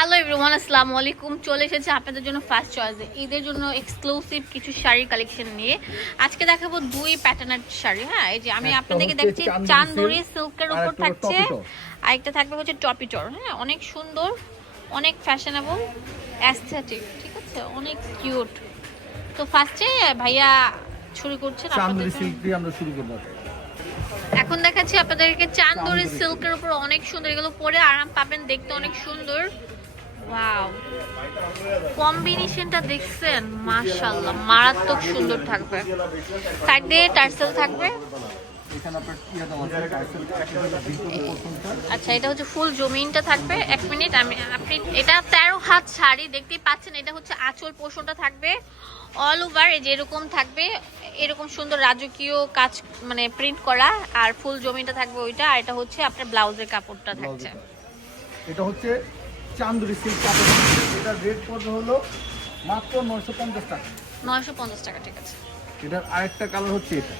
Hello everyone আসসালামু আলাইকুম চলে এসেছে আপনাদের জন্য ফার্স্ট চয়েসে ঈদের জন্য এক্সক্লুসিভ কিছু শাড়ি কালেকশন নিয়ে। আজকে দেখাবো দুই প্যাটার্নের শাড়ি হ্যাঁ? এই যে আমি আপনাদেরকে হচ্ছে দেখছি চান্দুরি সিল্কের উপর থাকছে। আর একটা থাকবে হচ্ছে টপিটর হ্যাঁ? অনেক সুন্দর অনেক ফ্যাশনেবল অ্যাস্থেটিক ঠিক আছে? অনেক কিউট তো ফার্স্টে ভাইয়া শুরু করছেন চান্দুরি আপনাদের সিল্ক দিয়ে আমরা শুরু করব। এখন দেখাচ্ছি আপনাদেরকে চান্দুরি সিল্কের উপর অনেক সুন্দর। এগুলো পরে আরাম পাবেন দেখতে অনেক সুন্দর। ওয়াও কম্বিনেশনটা দেখছেন? মাশাআল্লাহ, মারাত্মক সুন্দর থাকবে। সাইড টার্সেল থাকবে। আচ্ছা এটা হচ্ছে ফুল জমিনটা থাকবে? এক মিনিট, আমি, আপনি, এটা তেরো হাত শাড়ি দেখতেই পাচ্ছেন, এটা হচ্ছে আঁচল পোষণটা থাকবে। অল ওভার এই যে এরকম থাকবে, এরকম সুন্দর রাজকীয় কাজ মানে প্রিন্ট করা, আর ফুল জমিনটা থাকবে ওইটা, আর এটা হচ্ছে আপনার ব্লাউজের কাপড়টা থাকছে। এটা হচ্ছে চান্দুরি সিল্ক কাপড় এটার রেট পড়বে হলো? মাত্র নয়শো পঞ্চাশ টাকা। নয়শো পঞ্চাশ টাকা ঠিক আছে। এটার আরেকটা কালার হচ্ছে এটা।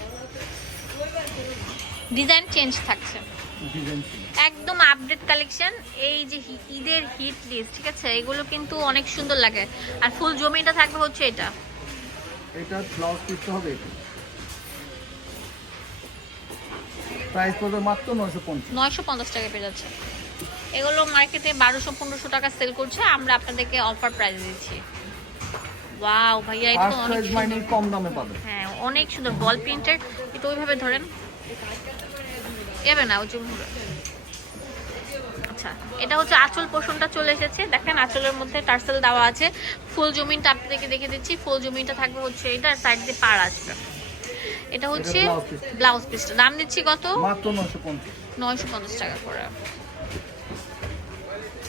ডিজাইন চেঞ্জ থাকছে। ডিজাইন একদম আপডেট কালেকশন এই যে ঈদের হিট লিস্ট ঠিক আছে? এগুলো কিন্তু অনেক সুন্দর লাগে। আর ফুল জমিটা থাকবে হচ্ছে এটা। এটার ব্লাউজ পিসটা হবে এটা। প্রাইস পড়বে মাত্র নয়শো পঞ্চাশ। নয়শো পঞ্চাশ টাকা পেয়ে যাচ্ছে। এগুলো মার্কেটে বারোশো পনেরোশো টাকা সেল করছে। আমরা আপনাদেরকে অফার প্রাইস দিচ্ছি। ওয়াও ভাইয়া এটা তো অনেক মাইনে কম দামে পাবে। হ্যাঁ অনেক সুন্দর বল প্রিন্টের এটা ওইভাবে ধরেন। এবে না ওই আচ্ছা এটা হচ্ছে আঁচল পোষণটা চলে এসেছে। দেখেন আঁচলের মধ্যে টার্সেল দেওয়া আছে। ফুল জমিনটা আপনাদেরকে দেখে দিচ্ছি। ফুল জমিনটা থাকবে হচ্ছে এটা সাইড দিয়ে পার আসবে এটা হচ্ছে ব্লাউজ পিসটা দাম দিচ্ছি কত? মাত্র নয়শো পঞ্চাশ টাকা করে।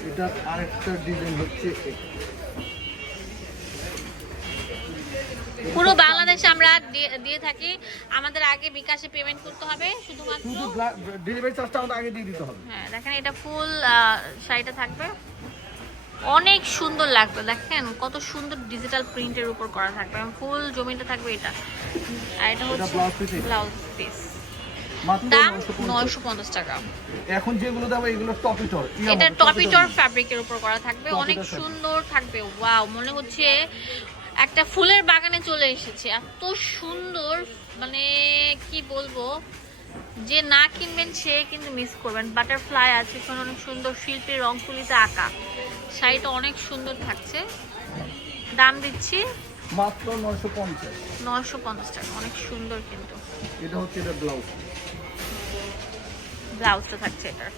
এটার আরেকটা ডিজাইন হচ্ছে পুরো বাংলাদেশে আমরা দিয়ে- থাকি। আমাদের আগে বিকাশে পেমেন্ট করতে হবে শুধুমাত্র ডেলিভারি চার্জটা আমাদের আগে দিয়ে দিতে হবে। হ্যাঁ দেখেন এটা ফুল শাড়িটা থাকবে। অনেক সুন্দর লাগবে দেখেন কত সুন্দর ডিজিটাল প্রিন্টের উপর করা থাকবে। ফুল জমিটা থাকবে এটা। আর এটা হচ্ছে। ব্লাউজ পিস দাম 950 নয়শো পঞ্চাশ টাকা। এখন যেগুলো দেবো এগুলো টপিটর এটা টপিটর ফ্যাব্রিকের উপর করা থাকবে অনেক সুন্দর থাকবে। ওয়াও মনে হচ্ছে একটা ফুলের বাগানে চলে এসেছে। এত সুন্দর মানে কি বলব যে না কিনবেন সে কিন্তু মিস করবেন। বাটারফ্লাই আছে এখানে অনেক সুন্দর শিল্পের রং তুলিতে আঁকা। শাড়িটা অনেক সুন্দর থাকছে। দাম দিচ্ছি মাত্র নয়শো পঞ্চাশ। নয়শো পঞ্চাশ টাকা অনেক সুন্দর কিন্তু। এটা হচ্ছে এটা ব্লাউজ। ব্লাউজটা থাকছে এটার।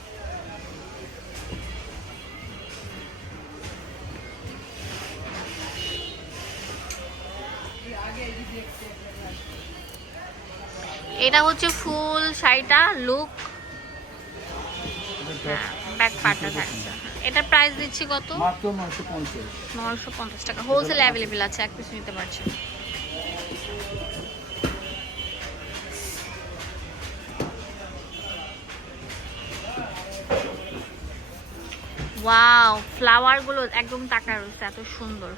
এটা হচ্ছে ফুল শাড়িটা লুক ব্যাক পার্টটা থাকছে। এটা প্রাইস দিচ্ছি কত? মাত্র পঞ্চাশ। টাকা। হোলসেল অ্যাভেলেবেল আছে এক পিস নিতে পারছেন। ওয়াও ফ্লাওয়ারগুলো একদম টাকা রয়েছে এত সুন্দর।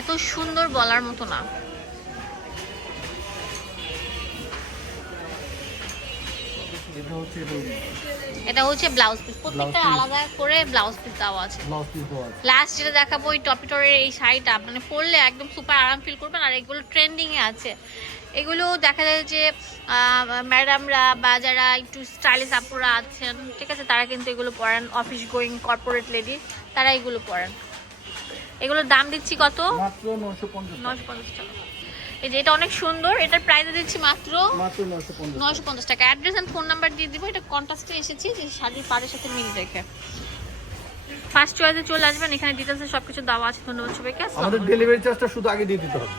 এত সুন্দর বলার মতো না। এটা হচ্ছে ব্লাউজ পিস প্রত্যেকটা আলাদা করে ব্লাউজ পিস দেওয়া আছে। ব্লাউজ পিস দেওয়া আছে। লাস্ট যেটা দেখাবো ওই টপিটরের এই শাড়িটা মানে পরলে একদম সুপার আরাম ফিল করবেন আর এগুলো ট্রেন্ডিং এ আছে। এগুলো দেখা যায় যে ম্যাডামরা বা যারা একটু স্টাইলিশ আপুরা আছেন ঠিক আছে তারা কিন্তু এগুলো পরেন অফিস গোয়িং কর্পোরেট লেডি তারা এগুলো পরেন। এগুলোর দাম দিচ্ছি কত? মাত্র পঞ্চাশ টাকা। এই যে এটা অনেক সুন্দর এটার প্রাইস দিচ্ছি মাত্র নয়শো পঞ্চাশ টাকা। অ্যাড্রেস অ্যান্ড ফোন নাম্বার দিয়ে দিব এটা কন্টাস্টে এসেছি যে শাড়ির পাড়ের সাথে মিল রেখে। ফার্স্ট চয়েসে চলে আসবেন এখানে ডিটেলসে সবকিছু দেওয়া আছে ধন্যবাদ সবাইকে আমাদের ডেলিভারি চার্জটা শুধু আগে দিয়ে দিতে হবে।